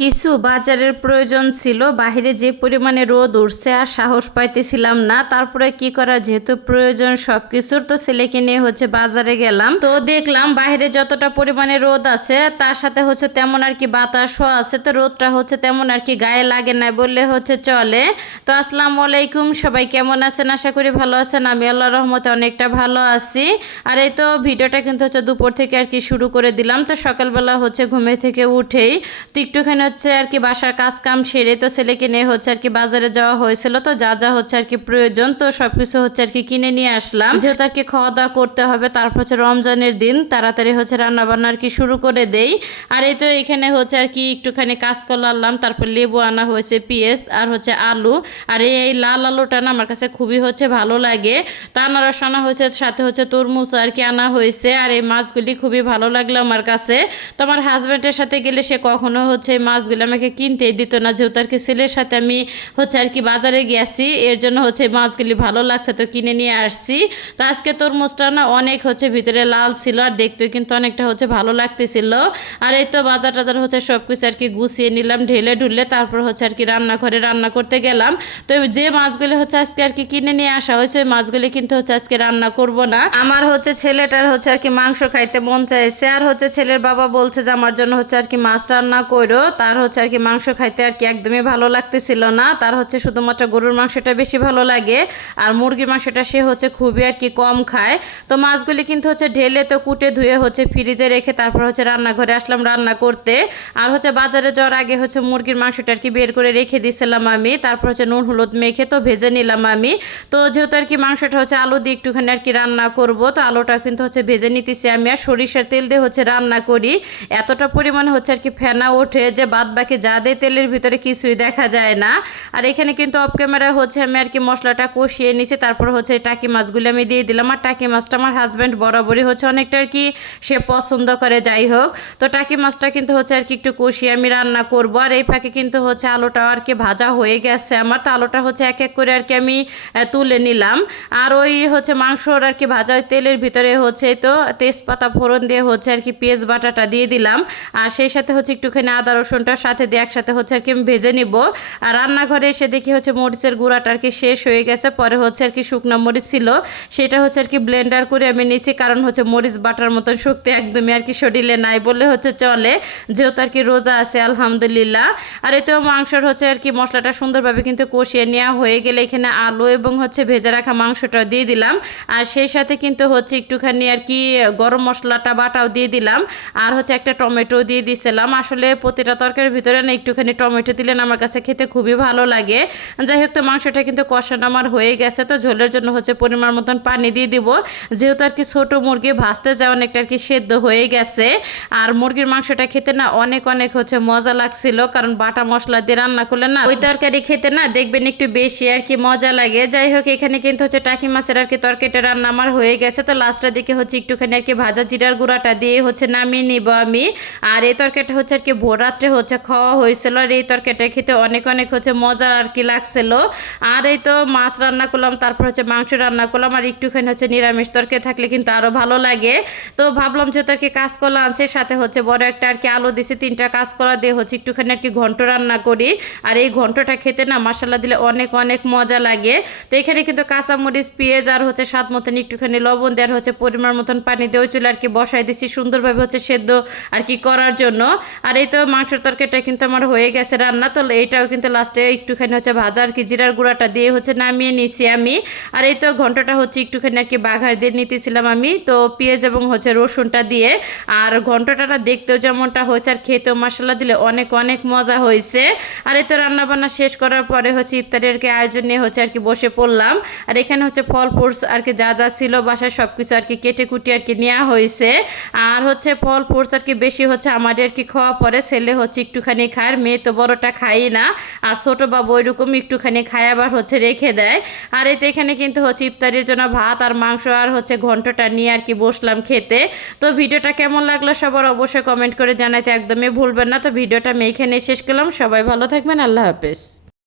কিছু বাজারের প্রয়োজন ছিল, বাহিরে যে পরিমাণে রোদ উঠছে আর সাহস পাইতেছিলাম না। তারপরে কি করা, যেহেতু প্রয়োজন সবকিছুর, তো ছেলেকে নিয়ে বাজারে গেলাম। তো দেখলাম বাহিরে যতটা পরিমাণে রোদ আছে তার সাথে তেমন আর কি বাতাসও আছে, তো রোদটা তেমন আর কি গায়ে লাগে না বললে চলে। তো আসসালামু আলাইকুম, সবাই কেমন আছেন? আশা করি ভালো আছেন। আমি আল্লাহর রহমতে অনেকটা ভালো আছি। আর এই তো ভিডিওটা কিন্তু দুপুর থেকে আর কি শুরু করে দিলাম। তো সকালবেলা ঘুমে থেকে উঠেই তো একটুখানি আর কি বাসার কাজ কাম সেরে তো ছেলেকে নিয়ে আর কি বাজারে যাওয়া হয়েছিল। তো যা যা আর কি প্রয়োজন তো সবকিছু আর কি কিনে নিয়ে আসলাম, যেহেতু আর কি খাওয়া দাওয়া করতে হবে। তারপর রমজানের দিন তাড়াতাড়ি রান্না বান্না আর কি শুরু করে দেই। আর এই তো এখানে আর কি একটুখানি কাঁচকলা আনলাম, তারপর লেবু আনা হয়েছে, পেঁয়াজ আর আলু। আর এই লাল আলুটা না আমার কাছে খুবই ভালো লাগে। তো আনারস আনা হয়েছে, সাথে তরমুজ আর কি আনা হয়েছে। আর এই মাছগুলি খুবই ভালো লাগলো আমার কাছে। তো আমার হাজব্যান্ডের সাথে গেলে সে কখনো মাছগুলো আমাকে কিনতেই দিত না, যেহেতু আর কি ছেলের সাথে আমি আর কি বাজারে গেছি, এর জন্য মাছগুলি ভালো লাগছে তো কিনে নিয়ে আসছি। তো আজকে তরমুজটা না অনেক ভিতরে লাল ছিল আর দেখতেও কিন্তু অনেকটা ভালো লাগতেছিল। আর এই তো বাজার টাজার সব কিছু আর কি গুছিয়ে নিলাম ঢেলে ঢুলে, তারপর আর কি রান্নাঘরে রান্না করতে গেলাম। তো যে মাছগুলি আজকে আর কি কিনে নিয়ে আসা হয়েছে ওই মাছগুলি কিন্তু আজকে রান্না করব না। আমার ছেলেটার আর কি মাংস খাইতে মন চাইছে, আর ছেলের বাবা বলছে যে আমার জন্য আর কি মাছ রান্না করো। তার আর কি মাংস খাইতে আর কি একদমই ভালো লাগতেছিল না, তার শুধুমাত্র গরুর মাংসটা বেশি ভালো লাগে, আর মুরগির মাংসটা সে খুবই আর কি কম খায়। তো মাছগুলি কিন্তু ঢেলে তো কুটে ধুয়ে ফ্রিজে রেখে তারপর রান্নাঘরে আসলাম রান্না করতে। আর বাজারে যাওয়ার আগে মুরগির মাংসটা আর কি বের করে রেখে দিয়েছিলাম আমি, তারপর নুন হলুদ মেখে তো ভেজে নিলাম আমি। তো যেহেতু আর কি মাংসটা আলু দিয়ে একটুখানি আর কি রান্না করব, তো আলুটা কিন্তু ভেজে নিতেছি আমি। আর সরিষার তেল দিয়ে রান্না করি, এতটা পরিমাণে আর কি ফেনা ওঠে যে বাদ বাকি যা দেয় তেলের ভিতরে কিছুই দেখা যায় না। আর এখানে কিন্তু অফ ক্যামেরা আমি আর কি মশলাটা কষিয়ে নিছি, তারপর টাকি মাছগুলো আমি দিয়ে দিলাম। আর টাকি মাছটা আমার হাজব্যান্ড বরাবরই অনেকটা আর কি সে পছন্দ করে। যাই হোক, তো টাকি মাছটা কিন্তু আর কি একটু কষিয়ে আমি রান্না করব। আর এই ফাঁকে কিন্তু আলুটাও আর কি ভাজা হয়ে গেছে আমার। তো আলুটা এক এক করে আর কি আমি তুলে নিলাম। আর ওই মাংসর আর কি ভাজা তেলের ভিতরে তো তেজপাতা ফোড়ন দিয়ে আর কি পেঁয়াজ বাটাটা দিয়ে দিলাম। আর সেই সাথে একটুখানি আদা রসুনটার সাথে দিয়ে একসাথে আর কি আমি ভেজে নিব। আর রান্নাঘরে এসে দেখি মরিচের গুঁড়াটা আর কি শেষ হয়ে গেছে, পরে আর কি শুকনো মরিচ ছিল সেটা আর কি ব্লেন্ডার করে আমি নিয়েছি, কারণ মরিচ বাটার মতন শক্তি একদমই আর কি শরীরে নাই বললে চলে, যেহেতু আর কি রোজা আছে আলহামদুলিল্লাহ। আর এতেও মাংসর আর কি মশলাটা সুন্দরভাবে কিন্তু কষিয়ে নেওয়া হয়ে গেলে এখানে আলু এবং ভেজে রাখা মাংসটা দিয়ে দিলাম। আর সেই সাথে কিন্তু একটুখানি আর কি গরম মশলাটা বাটাও দিয়ে দিলাম। আর একটা টমেটো দিয়ে দিয়েছিলাম। আসলে প্রতিটা তরকারির ভিতরে না একটুখানি টমেটো দিলে না আমার কাছে খেতে খুবই ভালো লাগে। যাই হোক, তো মাংসটা কিন্তু কষানো আমার হয়ে গেছে। তো ঝোলের জন্য পরিমাণ মতন পানি দিয়ে দিব, যেহেতু আর কি ছোটো মুরগি ভাজতে যায় অনেকটা আর কি সেদ্ধ হয়ে গেছে। আর মুরগির মাংসটা খেতে না অনেক অনেক মজা লাগছিল, কারণ বাটা মশলা দিয়ে রান্না করলে না ওই তরকারি খেতে না দেখবেন একটু বেশি আর কি মজা লাগে। যাই হোক, এখানে কিন্তু টাকি মাছের আর কি তরকারিটা রান্না আমার হয়ে গেছে। তো লাস্টের দিকে একটুখানি আর কি ভাজা জিরার গুঁড়াটা দিয়ে নামিয়ে নিব আমি। আর এই তরকারিটা আর কি ভোর রাত্রে খাওয়া হয়েছিল। আর এই তরকারিটা খেতে অনেক অনেক মজা আর কি লাগছিল। আর এই তো মাছ রান্না করলাম, তারপর মাংস রান্না করলাম। আর একটুখানি নিরামিষ তরকারি থাকলে কিন্তু আরও ভালো লাগে। তো ভাবলাম যে আর কি কাঁচকলা আছে, সাথে বড় একটা আর কি আলু দিয়েছি, 3টা কাঁচকলা দিয়ে একটুখানি আর কি ঘন্ট রান্না করি। আর এই ঘন্টটা খেতে না মশলা দিলে অনেক অনেক মজা লাগে। তো এখানে কিন্তু কাঁচামরিচ পেঁয়াজ আর স্বাদ মতন একটুখানি লবণ দেওয়ার পরিমাণ মতন পানি দিয়ে ওই চুলে আর কি বসাই দিচ্ছি সুন্দরভাবে সেদ্ধ আর কি করার জন্য। আর এই তো মাংসের তরকারিটা কিন্তু আমার হয়ে গেছে রান্না। তো এইটাও কিন্তু লাস্টে একটুখানি ভাজা আর কি জিরার গুঁড়াটা দিয়ে নামিয়ে নিছি আমি। আর এই তো ঘন্টটা একটুখানি আর কি বাঘার দিয়ে নিতেছিলাম আমি, তো পেঁয়াজ এবং রসুনটা দিয়ে। আর ঘন্টটা দেখতেও যেমনটা হয়েছে আর খেতেও মশলা দিলে অনেক অনেক মজা হয়েছে। আর এই তো রান্নাবান্না শেষ করার পরে ইফতারের আর কি আয়োজন নিয়ে আর কি বসে পড়লাম। আর এখানে ফল ফ্রুটস আর কি যা যা ছিল বাসায় সব কিছু আর কি কেটে কুটি আর কি নেওয়া হয়েছে। আর ফল ফ্রুটস আর কি বেশি আমাদের আর কি খাওয়া পরে, ছেলে একটুখানি খায়, আর মেয়ে তো বড়টা খাই না। আর ছোটো বাবু ওইরকম একটুখানি খায় আবার রেখে দেয়। আর এই তো এখানে কিন্তু ইফতারির জন্য ভাত আর মাংস আর ঘন্টটা নিয়ে আর কি বসলাম খেতে। তো ভিডিওটা কেমন লাগলো সবার অবশ্যই কমেন্ট করে জানাইতে একদমই ভুলবেন না। তো ভিডিওটা আমি এখানে শেষ করলাম। সবাই ভালো থাকবেন, আল্লাহ হাফেজ।